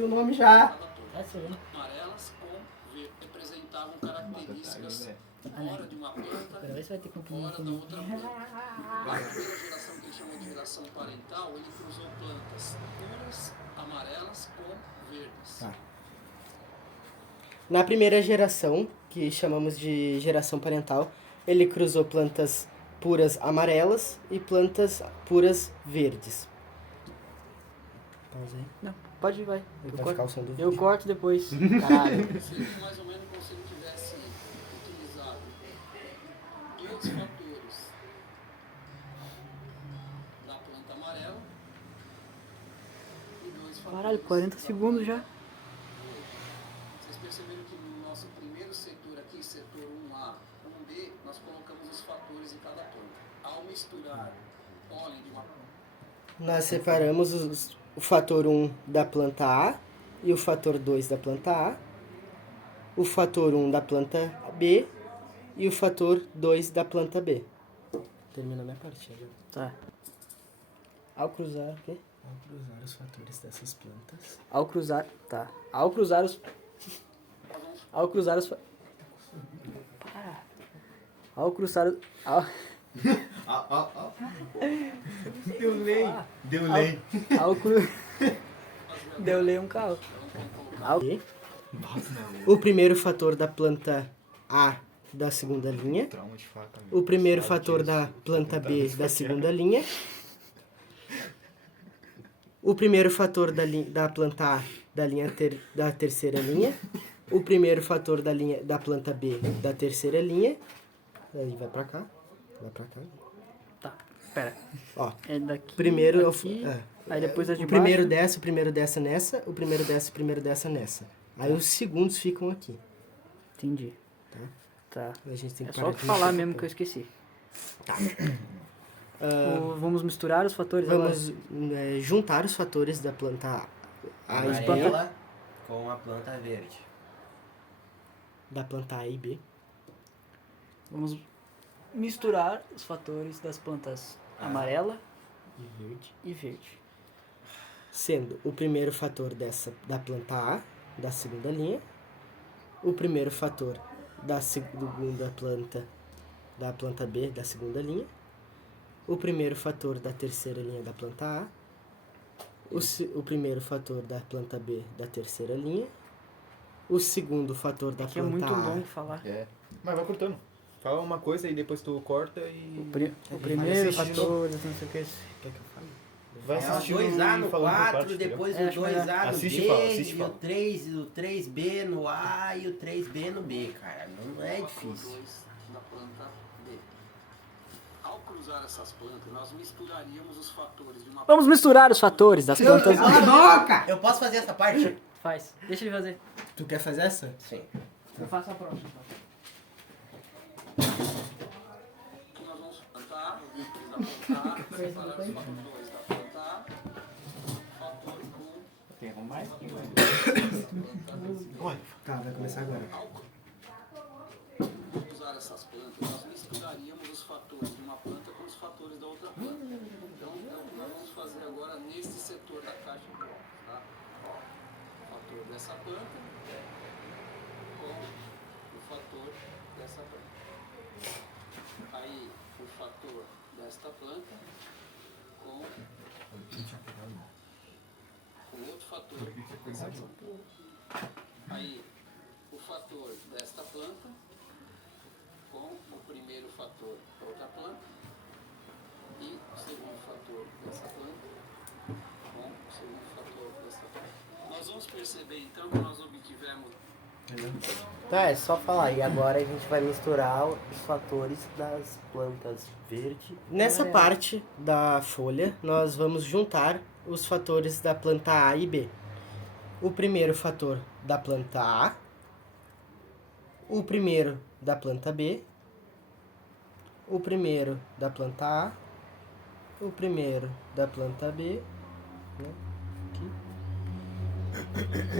esqueci o nome já. Amarelas com verde representavam características fora de uma planta, Agora vai ter que fora da outra planta. A primeira geração que ele chamou de geração parental, ele cruzou plantas puras, amarelas com verdes. Tá. Na primeira geração, que chamamos de geração parental, ele cruzou plantas puras amarelas e plantas puras verdes. Pausa aí. Não, pode ir, vai. Vai ficar o som do Eu vídeo. corto depois. Caralho. Seria mais ou menos como se ele tivesse utilizado dois fatores da planta amarela e dois fatores Caralho, 40 da segundos planta já. Vocês perceberam que no nosso primeiro setor aqui, setor 1A, 1B, nós colocamos os fatores de cada planta. Ao misturar pólen de uma Nós separamos o fator 1 da planta A e o fator 2 da planta A, o fator 1 da planta B e o fator 2 da planta B. Termina a minha parte agora. Tá. Ao cruzar, o quê? Ao cruzar os fatores dessas plantas. Ao cruzar, tá. Ao cruzar os... Ao cruzar os... Para. Ao cruzar os... Deu lei. Deu lei. Ao cru... Deu lei um carro. E o primeiro fator da planta A da segunda linha, Trauma de faca, o primeiro fator da planta B da segunda linha, o primeiro fator da planta A da terceira linha, o primeiro fator da planta B da terceira linha, aí vai pra cá, Tá, pera. ó, É daqui, primeiro aqui, aí depois as de o primeiro baixo. desce, o primeiro desce nessa, o primeiro desce, o primeiro desce nessa, aí os segundos ficam aqui, Entendi. Tá. a gente tem É que só parar de falar mexer mesmo com que eu esqueci. Tá. Vamos misturar os fatores Vamos juntar os fatores da planta A e B, Amarela com a planta verde. da planta A e B. Vamos misturar os fatores das plantas amarela E verde. e verde. Sendo o primeiro fator da planta A, da segunda linha, o primeiro fator da segunda planta, da planta B, da segunda linha, o primeiro fator da terceira linha da planta A, o primeiro fator da planta B, da terceira linha, o segundo fator da Que é planta muito A, longo falar. É. Mas vai cortando. Fala uma coisa e depois tu corta e... O primeiro assiste de novo. fator, não sei o que. Quer que eu fale? Vai É o assistindo 2A e no falando por 4, parte, entendeu? depois É, o acho 2A no Assiste B, e fala, assiste e e fala. o 3B no A e o 3B no B, cara. Não é difícil. dois da planta B. Ao cruzar essas plantas, nós misturaríamos os fatores de uma Vamos misturar os fatores das plantas. Cala a boca! Eu posso fazer essa parte? Faz. Deixa ele fazer. Tu quer fazer essa? Sim. Eu faço a próxima. que nós vamos plantar, da planta A, separar os fatores da planta A, fator com Tem mais? Tá, vai começar agora. Ao usar essas plantas, nós misturaríamos os fatores de uma planta com os fatores da outra planta. Então, nós vamos fazer agora neste setor da caixa de blocos, tá? O fator dessa planta com o fator dessa planta. Aí, o fator desta planta com outro fator dessa planta. Aí, o fator desta planta com o primeiro fator da outra planta e o segundo fator dessa planta com o segundo fator dessa planta. Nós vamos perceber então que nós obtivemos Tá, é só falar. E agora a gente vai misturar os fatores das plantas verde. Nessa parte da folha, nós vamos juntar os fatores da planta A e B. O primeiro fator da planta A, o primeiro da planta B, o primeiro da planta A, o primeiro da planta B, né, aqui.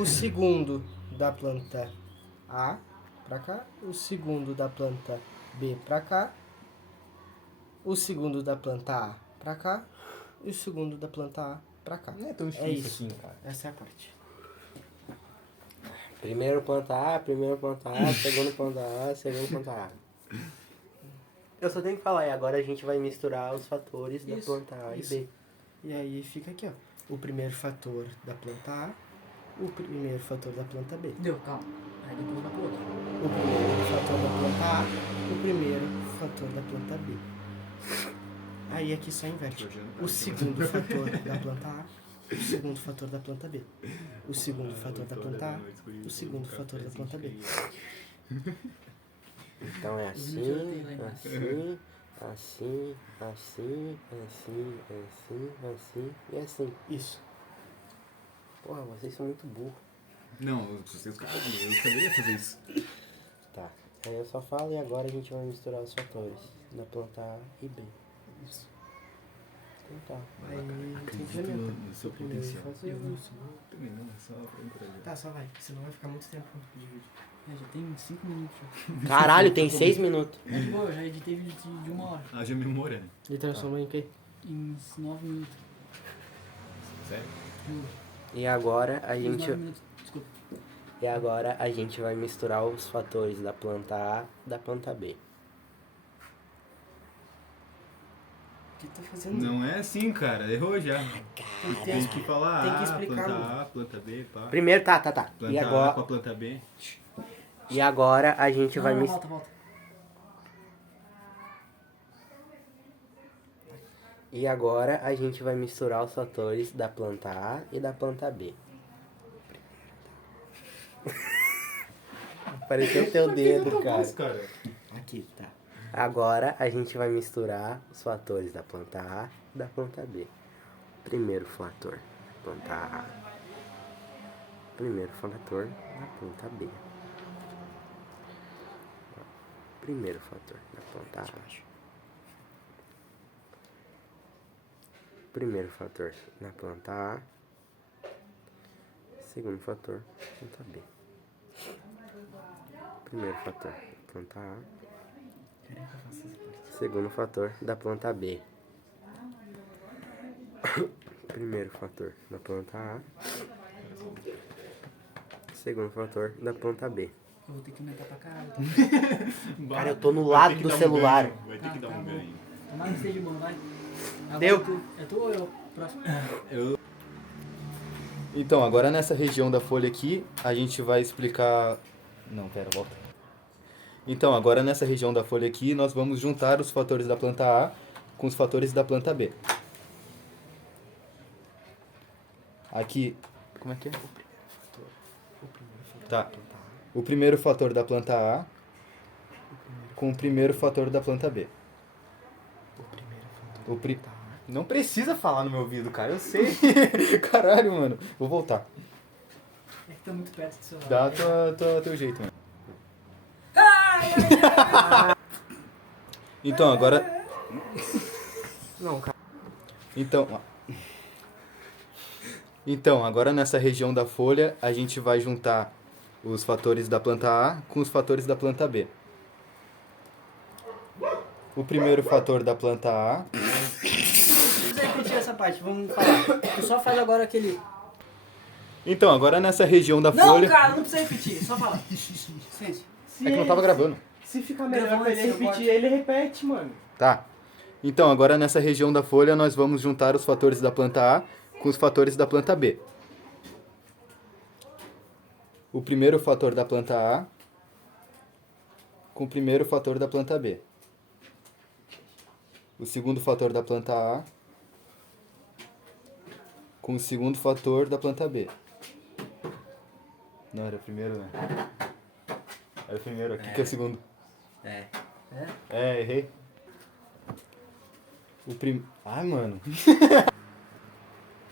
O segundo da planta A pra cá, o segundo da planta B pra cá, o segundo da planta A pra cá e o segundo da planta A pra cá. Não é tão É difícil isso. assim, cara. Essa é a parte. Primeiro planta A, segundo planta A, segundo planta A. Eu só tenho que falar, e agora a gente vai misturar os fatores da Isso, planta A isso. e B. E aí fica aqui, ó. O primeiro fator da planta A, o primeiro fator da planta B. Deu, calma. Aí depois vai pro outro. O primeiro fator da planta A, o primeiro fator da planta B. Aí aqui só inverte. O segundo fator da planta A, o segundo fator da planta B. O segundo fator da planta A, o segundo fator da planta B. Então é assim, assim, assim, assim, assim, assim, assim e assim. Isso. Porra, vocês são muito burros. Não, vocês eu saberia fazer isso. Tá. Aí eu só falo e agora a gente vai misturar os fatores da planta A e B. Isso. Então tá. Aí Acredito implementa. no seu O primeiro potencial. fator. Também não, é só pra encorajar. Tá, só vai, senão vai ficar muito tempo de vídeo. Já tem 5 minutos. Já. Caralho, tem 6 minutos. É de boa, eu já editei vídeo de 1 hora. Haja memória, né? Ele transformou em quê? Em 9 minutos. Sério? Juro. E agora a Em gente. 9 minutos, desculpa. E agora a gente vai misturar os fatores da planta A e da planta B. O que tá fazendo? Não é assim, cara. Errou já. Tem que falar tem que A, explicar, planta mano. A, planta B, pá. Primeiro, tá. Planta E A com agora, a planta B. e agora a gente vai Não, misturar. volta. E agora a gente vai misturar os fatores da planta A e da planta B. Pareceu teu dedo, cara. Cara. Aqui, tá. Agora a gente vai misturar os fatores da planta A e da planta B. Primeiro fator, planta A. Primeiro fator da planta B. Primeiro fator da planta A. Primeiro fator na planta A. Segundo fator, planta B. Primeiro fator da planta A. Segundo fator da planta B. Primeiro fator da planta A. Segundo fator da planta B. Eu vou ter que aumentar pra caralho. Cara, eu tô no lado do celular. Vai ter que dar um ganho. Tomara que esteja bom, vai. Agora Deu. É tu ou eu? Próximo. Então, agora nessa região da folha aqui, a gente vai explicar... Não, pera, volta. Então, agora nessa região da folha aqui, nós vamos juntar os fatores da planta A com os fatores da planta B. Aqui... Como é que é? Tá. O primeiro fator da planta A com o primeiro fator da planta B. Não precisa falar no meu ouvido, cara. Eu sei. Caralho, mano. Vou voltar. É que tá muito perto do celular. Dá teu jeito, mano. Então, agora... Não, cara. Então, agora nessa região da folha, a gente vai juntar os fatores da planta A com os fatores da planta B. O primeiro fator da planta A... Não precisa repetir essa parte, vamos falar. Tu só faz agora aquele... Então, agora nessa região da Não, folha... cara, não precisa repetir, só fala. Silêncio. É que não tava gravando. Se ficar melhor Gravando pra ele esse repetir, corte. ele repete, mano. Tá. Então, agora nessa região da folha, nós vamos juntar os fatores da planta A com os fatores da planta B. O primeiro fator da planta A com o primeiro fator da planta B. O segundo fator da planta A com o segundo fator da planta B. Não, era o primeiro, né? Era o primeiro, aqui que é o segundo. Errei. Ah, mano.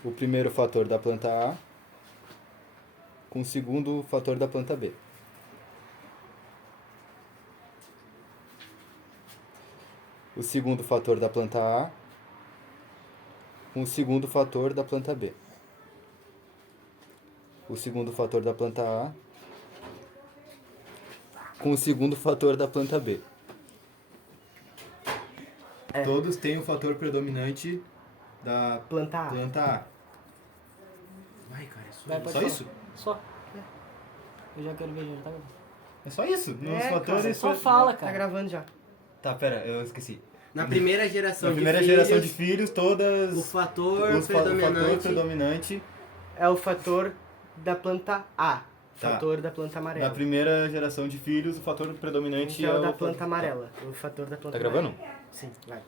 O primeiro fator da planta A com o segundo fator da planta B. O segundo fator da planta A com o segundo fator da planta B. O segundo fator da planta A com o segundo fator da planta B. Todos têm o fator predominante da Planta A. planta A. Vai, cara, Vai, pode só falar. isso? Só. Eu já quero ver, já tá? É só isso. Nos É, fatores... cara, Só fala, Tá cara. gravando já. Tá, pera, eu esqueci. Na primeira geração Na de primeira filhos, geração de filhos, todas... o fator o fator predominante predominante... É o fator da planta A. Tá. Fator da planta Na amarela. primeira geração de filhos, o fator predominante Então, é o... da planta amarela. O fator da planta Tá gravando? amarela. Sim, vai.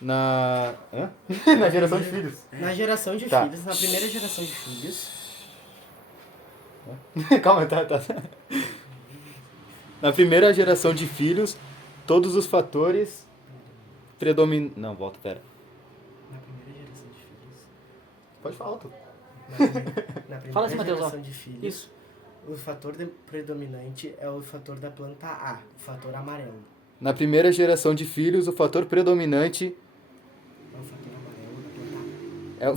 Na... Hã? Na geração de filhos. Na geração de Tá. filhos, na primeira geração de filhos, Calma, tá. Na primeira geração de filhos, todos os fatores predominantes... Não, volta, pera. na primeira geração de filhos, Pode falar alto. na primeira Fala assim, Matheus, ó. geração de filhos, Isso. o fator predominante é o fator da planta A, o fator amarelo. Na primeira geração de filhos, o fator predominante É o fator amarelo da planta A. é o...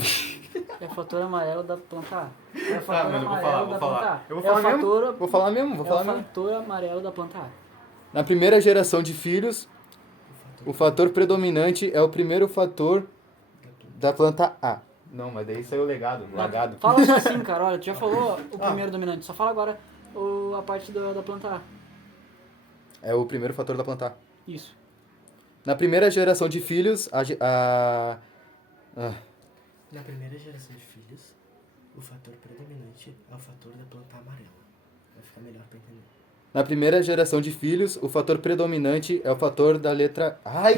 É o fator amarelo da planta A. É o fator mano, eu vou amarelo falar, da vou falar. planta A. Eu vou É o falar mesmo? fator... Vou falar mesmo, vou É falar o mesmo. fator amarelo da planta A. Na primeira geração de filhos, o fator predominante é o primeiro fator da planta A. Não, mas daí saiu legado, lagado. Fala só assim, cara. Olha, tu já falou o primeiro dominante. Só fala agora a parte da planta A. É o primeiro fator da planta A. Isso. Na primeira geração de filhos, a- Na primeira geração de filhos, o fator predominante é o fator da planta amarela. Vai ficar melhor pra entender. na primeira geração de filhos, o fator predominante é o fator da letra... Ai.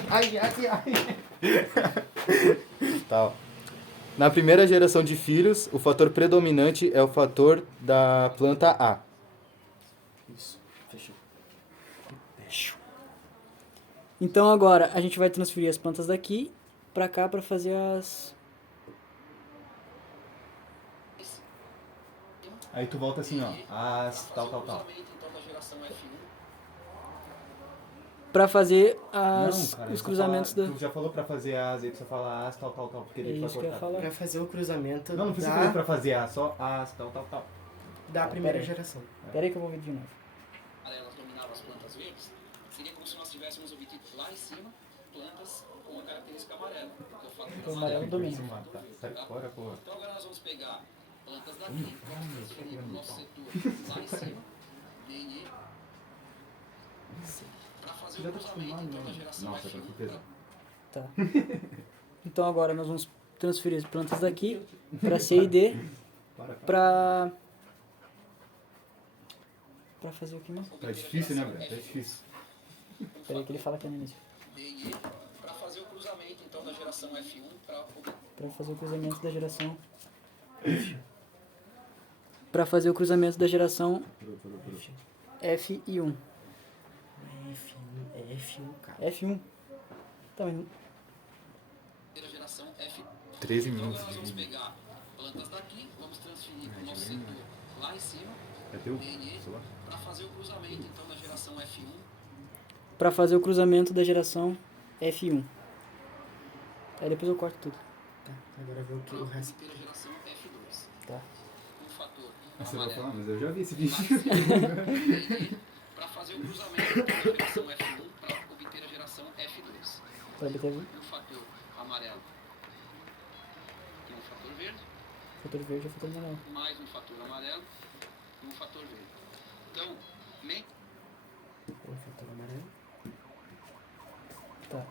Tá, ó. Na primeira geração de filhos, o fator predominante é o fator da planta A. Isso, fechou. Então agora a gente vai transferir as plantas daqui pra cá pra fazer as... Aí tu volta assim, ó. As, tal. Então, da geração F1, Pra fazer os só cruzamentos fala, da... Tu já falou pra fazer as, aí tu só fala as, tal, porque É daí tu vai isso que eu ia cortar. falar. Pra fazer o cruzamento Não precisa fazer pra fazer as, só as, tal. da primeira pera aí. geração. Pera aí que eu vou ver de novo. amarelas dominavam as plantas verdes, seria como se nós tivéssemos obtido lá em cima plantas com uma característica amarela. Porque o fator O amarelo domina. Tá, sai fora, porra. Então agora nós vamos pegar plantas daqui, vamos transferir para o nosso setor lá em cima, DNE, para fazer o cruzamento então da geração Nossa, F1 tá com peso. Tá. Então agora nós vamos transferir as plantas daqui pra C e D pra fazer o que mesmo? Tá difícil, né, Breno? Tá difícil. Pera aí que ele fala aqui no início. DNE, para fazer o cruzamento então da geração F1 para Pra fazer o cruzamento da geração... Pra fazer o cruzamento da geração F e 1. É F1, cara. F1. Tá, mas... a geração F1. 13 Então minutos agora nós de vamos vídeo. pegar plantas daqui, vamos transferir para o nosso setor lá em cima, É teu? DNE, Celular? para fazer o cruzamento então da geração F1 Pra fazer o cruzamento da geração F1. Aí depois eu corto tudo. Tá, agora vê o que o resto. para a geração F2. Tá. Um fator Você vai amarelo falar, mas eu já vi esse vídeo. para fazer o cruzamento da geração F1 para obter a geração F2. Pra obter o Um fator amarelo e um fator verde, fator verde e o fator amarelo. mais um fator amarelo e um fator verde. Então, Um fator amarelo. Tá.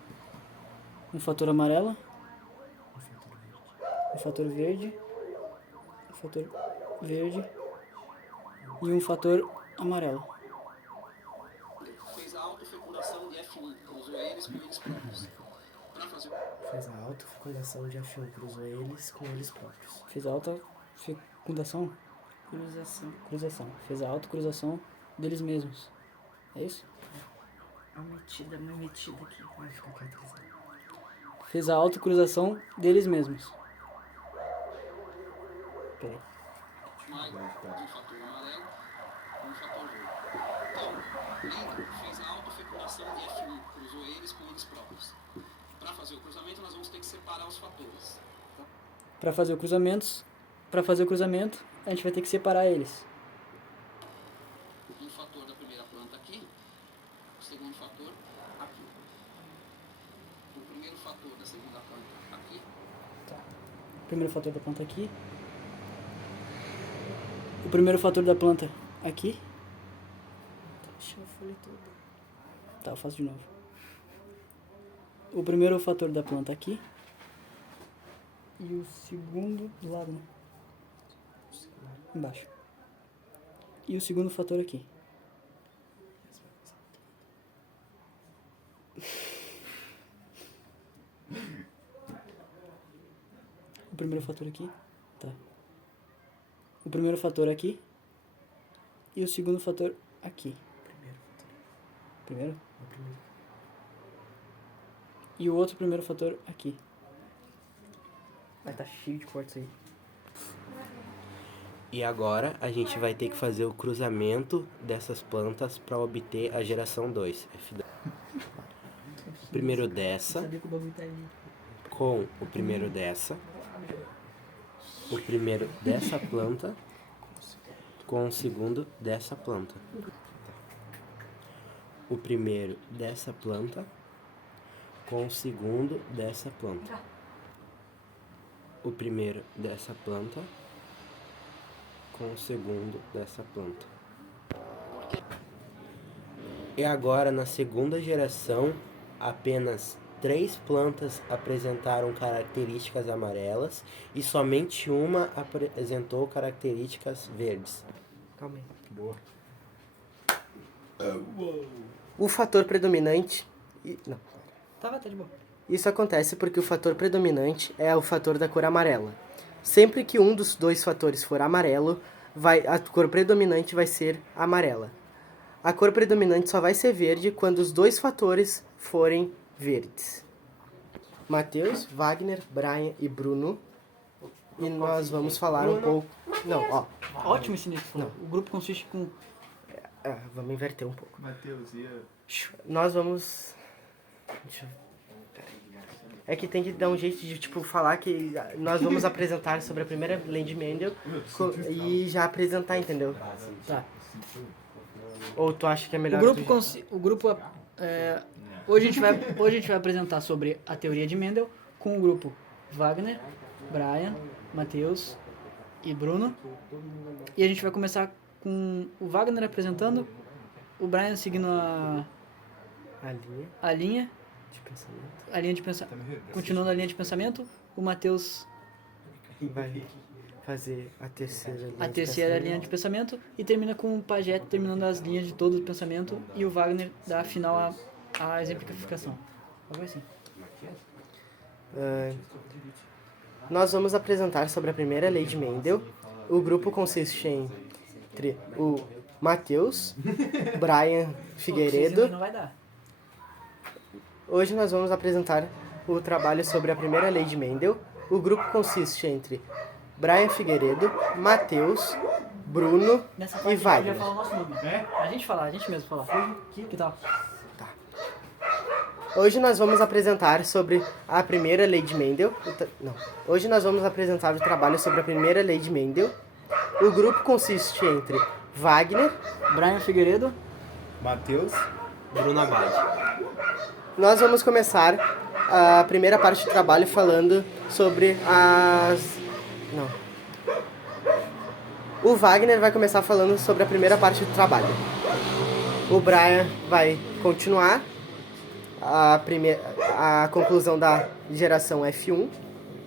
Um fator amarelo, Um fator verde. um fator verde e um fator amarelo. fez a autofecundação de F1, cruzou eles com eles próprios. Para fazer Fez a autofecundação de F1, cruzou eles com eles próprios. Fez a alta fecundação? Cruzação. Fez a autocruzação deles mesmos. É isso? Uma metida aqui. Vai ficar quieto aqui. Fez a autocruzação deles mesmos. Peraí. mais um fator amarelo e um fator verde. Então, Lindo fez a autofecundação de F1, cruzou eles com eles próprios. Para fazer o cruzamento, nós vamos ter que separar os fatores. Para fazer o cruzamento, a gente vai ter que separar eles. Um fator da primeira planta aqui, o segundo fator aqui. O primeiro fator da segunda planta aqui, O primeiro fator da planta aqui. O primeiro fator da planta aqui. Deixa eu folha toda. Tá, eu faço de novo. O primeiro fator da planta aqui. E o segundo do lado, né? Embaixo. E o segundo fator aqui. O primeiro fator aqui. Tá. O primeiro fator aqui. E o segundo fator aqui. Primeiro? E o outro primeiro fator aqui. Vai estar cheio de cortes aí. E agora a gente vai ter que fazer o cruzamento dessas plantas para obter a geração 2. Primeiro dessa Sabia que o bagulho tá aí. com o primeiro dessa. O primeiro dessa planta com o segundo dessa planta. O primeiro dessa planta com o segundo dessa planta. O primeiro dessa planta com o segundo dessa planta. E agora, na segunda geração, apenas 3 plantas apresentaram características amarelas e somente uma apresentou características verdes. Calma aí. Boa. O fator predominante... Não. Tá de boa. Isso acontece porque o fator predominante é o fator da cor amarela. Sempre que um dos dois fatores for amarelo, a cor predominante vai ser amarela. A cor predominante só vai ser verde quando os dois fatores forem verdes. Matheus, Wagner, Brian e Bruno. E nós vamos falar um pouco... Não, ó. Ótimo esse início. Não. O grupo consiste com... Vamos inverter um pouco. Matheus, e Nós vamos... Deixa eu... É que tem que dar um jeito de, tipo, falar que nós vamos apresentar sobre a primeira lei de Mendel e já apresentar, entendeu? Tá. Ou tu acha que é melhor... O grupo hoje a gente vai apresentar sobre a teoria de Mendel com o grupo Wagner, Brian, Matheus e Bruno. E a gente vai começar com o Wagner apresentando, o Brian seguindo A linha a linha de pensamento. Continuando a linha de pensamento, o Matheus Vai fazer a terceira linha a terceira linha de pensamento e termina com o Pajé terminando as linhas de todo o pensamento e o Wagner dá final a exemplificação. Algo assim. Nós vamos apresentar sobre a primeira lei de Mendel. O grupo consiste entre o Matheus, Brian Figueiredo. Não vai dar. Hoje nós vamos apresentar o trabalho sobre a primeira lei de Mendel. O grupo consiste entre Brian Figueiredo, Matheus, Bruno Nessa e parte Wagner. já fala o nosso nome. A gente mesmo falar. Que tal? Hoje nós vamos apresentar sobre a primeira lei de Mendel. Hoje nós vamos apresentar o trabalho sobre a primeira lei de Mendel. O grupo consiste entre Wagner, Brian Figueiredo, Matheus, Bruno Abad. Nós vamos começar a primeira parte do trabalho falando sobre as... Não. O Wagner vai começar falando sobre a primeira parte do trabalho. O Brian vai continuar a conclusão da geração F1.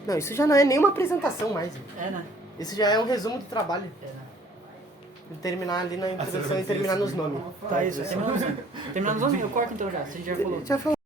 Não, isso já não é nenhuma apresentação mais. né? Isso já é um resumo do trabalho. né? Terminar ali na introdução e terminar nos nomes. Tá, isso. Terminando os nomes? Eu corto então já. Você já falou. Já falou.